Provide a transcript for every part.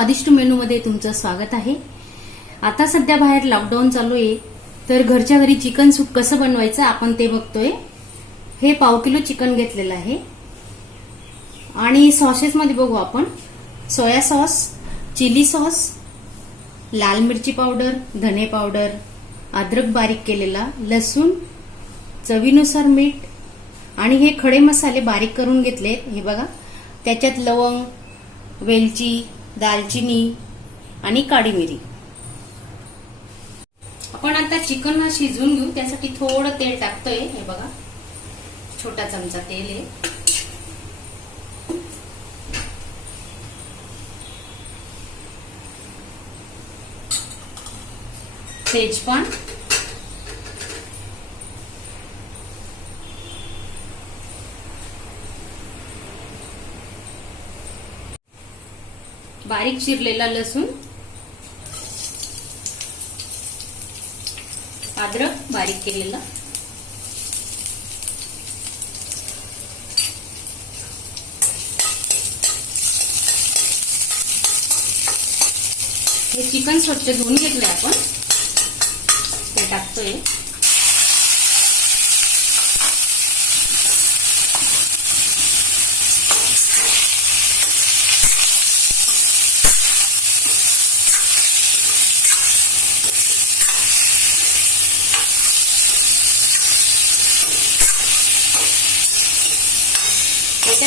स्वादिष्ट मेनूमध्ये तुमचं स्वागत आहे आता सध्या बाहेर लॉकडाऊन चालू आहे तर घरच्या घरी चिकन सूप कसं बनवायचं आपण ते बघतोय हे पाव किलो चिकन घेतलेलं आहे आणि सॉसेसमध्ये बघू आपण सोया सॉस चिली सॉस लाल मिरची पावडर धने पावडर अद्रक बारीक केलेला लसूण चवीनुसार मीठ आणि हे खडे मसाले बारीक करून घेतलेत हे बघा त्याच्यात लवंग वेलची दालचिनी आणि काळी मिरी आपण आता चिकन शिजवून घेऊ त्यासाठी थोडं तेल टाकतोय हे बघा छोटा चमचा तेल आहे तेजपान बारीक चिरलेला लसूण अद्रक बारीक केलेला हे चिकन स्वच्छ धुवून घेतलंय आपण ते टाकतोय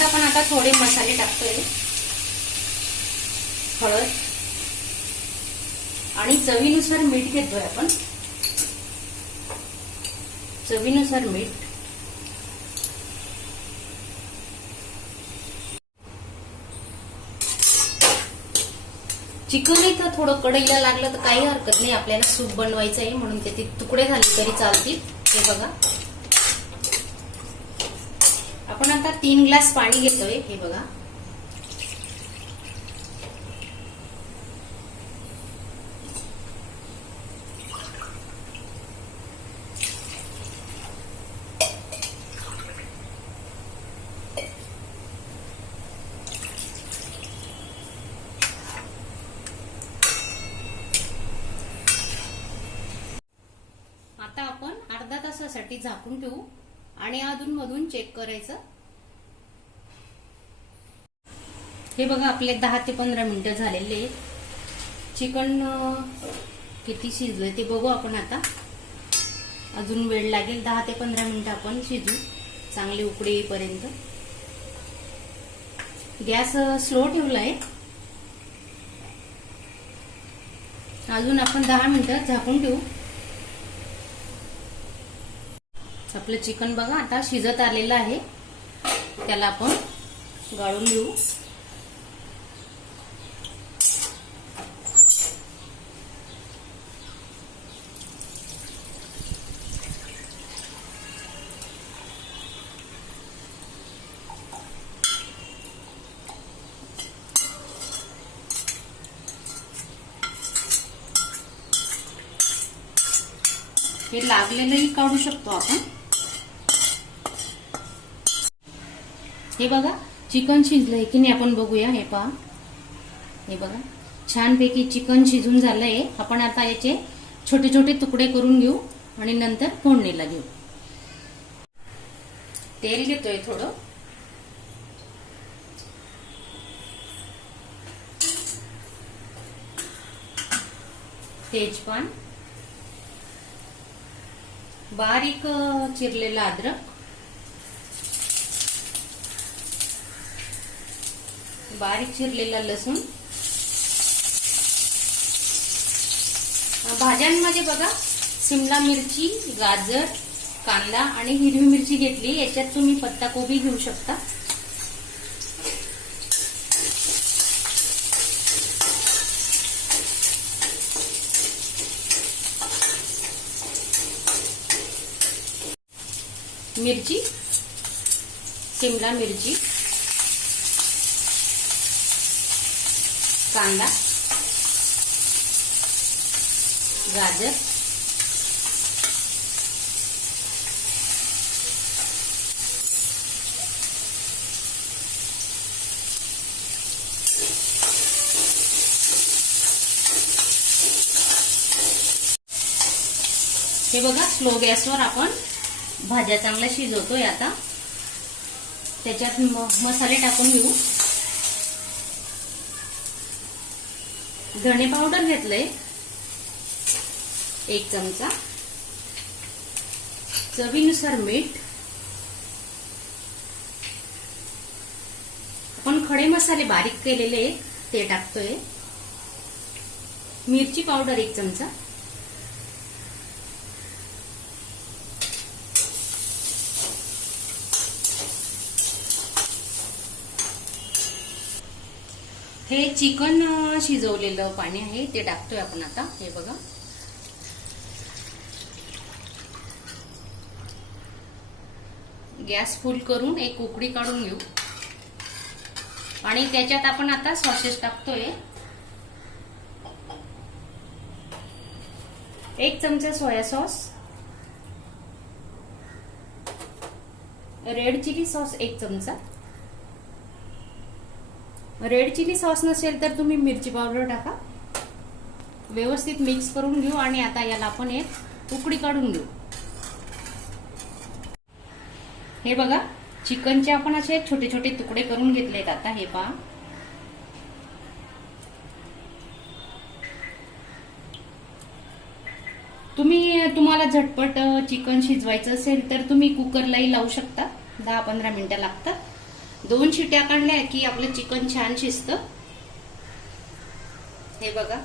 यात आपण आता थोडे मसाले टाकतोय हळद आणि चवीनुसार मीठ घेतोय आपण चवीनुसार मीठ चिकन इथं थोडं कडईला लागलं तर काही हरकत नाही आपल्याला सूप बनवायचं आहे म्हणून ते तुकडे झाले तरी चालतील हे बघा आपण आता तीन ग्लास पाणी घेतोय हे बघा आता आपण अर्धा तासासाठी झाकून ठेवू आणि मधून चेक करायचं हे बघा आपले दहा ते पंधरा मिनिटं झालेले चिकन किती शिजले ते बघू आपण आता अजून वेळ लागेल दहा ते पंधरा मिनिटं आपण शिजू चांगले उकडे येईपर्यंत गॅस स्लो ठेवलाय अजून आपण दहा मिनटं झाकून ठेवू आपलं चिकन बघा आता शिजत आलेलं आहे त्याला आपण गाळून घेऊ हे लागलेलंही काढू शकतो आपण हे बघा चिकन शिजलंय की नाही आपण बघूया हे पहा हे बघा छान पैकी चिकन शिजून झालंय आपण आता याचे छोटे छोटे तुकडे करून घेऊ आणि नंतर फोडणीला घेऊ तेल घेतोय थोडं तेजपान बारीक चिरलेला अद्रक बारीक चिरलेला लसूण भाज्यांमध्ये बघा सिमला मिरची गाजर कांदा आणि हिरवी मिरची घेतली याच्यात तुम्ही पत्ताकोबी घेऊ शकता मिरची सिमला मिरची कांदा गाजर हे बघा स्लो गॅसवर आपण भाज्या चांगल्या शिजवतोय आता त्याच्यात मसाले टाकून घेऊ धणे पावडर घेतलंय एक चमचा चवीनुसार मीठ आपण खडे मसाले बारीक केलेले ते टाकतोय मिरची पावडर एक चमचा हे चिकन शिजवलेलं पाणी आहे ते टाकतोय आपण आता हे बघा गॅस फुल करून एक उकडी काढून घेऊ आणि त्याच्यात आपण आता सॉसेस टाकतोय एक चमचा soya sauce red chilli sauce एक चमचा रेड चिली सॉस नसेल तर तुम्ही मिरची पावडर टाका व्यवस्थित मिक्स करून घेऊ आणि आता याला आपण एक उकडी काढून घेऊ हे बघा चिकनचे आपण असे छोटे छोटे तुकडे करून घेतलेत आता हे पहा तुम्ही तुम्हाला झटपट चिकन शिजवायचं असेल तर तुम्ही कुकरलाही लावू शकता दहा पंधरा मिनिटं लागतात दोन शिट्या काढल्या की आपलं चिकन छान शिजत हे बघा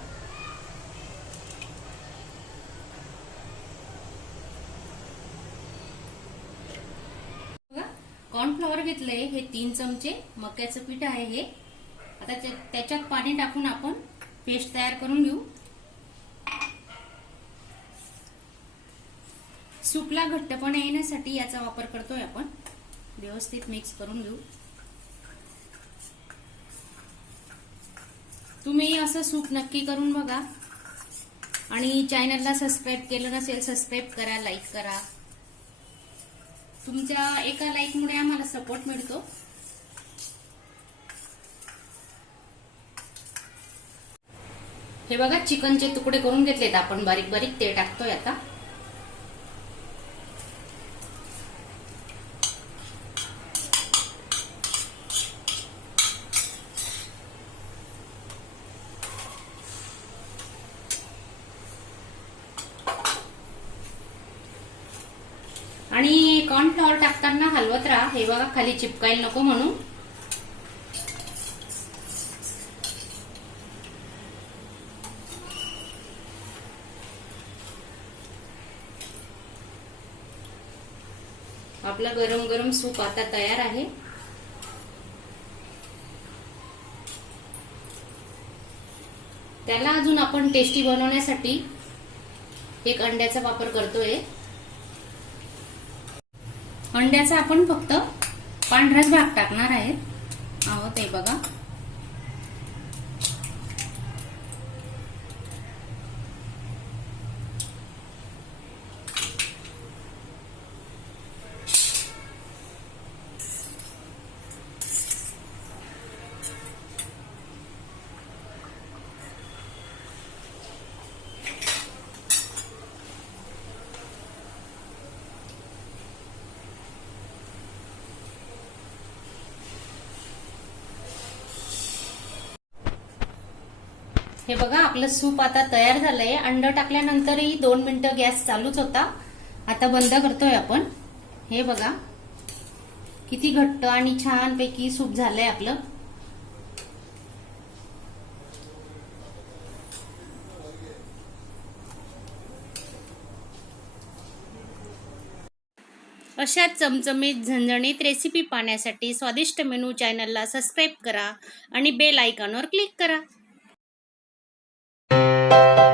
कॉर्नफ्लॉवर घेतलंय हे तीन चमचे मक्याचं पीठ आहे हे आता त्याच्यात पाणी टाकून आपण पेस्ट तयार करून घेऊ सुकला घट्टपणा येण्यासाठी याचा वापर करतोय आपण व्यवस्थित मिक्स करून घेऊ तुम्ही असं सूप नक्की करून बघा आणि चॅनलला सबस्क्राईब केलं नसेल सबस्क्राईब करा लाईक करा तुमच्या एका लाईकमुळे आम्हाला सपोर्ट मिळतो हे बघा चिकनचे तुकडे करून घेतलेत आपण बारीक बारीक ते टाकतोय आता टाकताना हलवत राहा हे बघा खाली चिपकायला नको म्हणून आपला गरम गरम सूप आता तयार आहे त्याला अजून आपण टेस्टी बनवण्यासाठी एक अंड्याचा वापर करतोय अंड्याचा आपण फक्त पांढराच भाग टाकणार आहे आहोत ते बघा हे बघा आपलं सूप आता तयार झालंय अंड टाकल्यानंतरही दोन मिनिटं गॅस चालूच होता आता बंद करतोय आपण हे बघा किती घट्ट आणि छान पैकी सूप झालंय आपलं अशा चमचमीत झणझणीत रेसिपी पाहण्यासाठी स्वादिष्ट मेनू चॅनलला सबस्क्राईब करा आणि बेल आयकॉनवर क्लिक करा thank you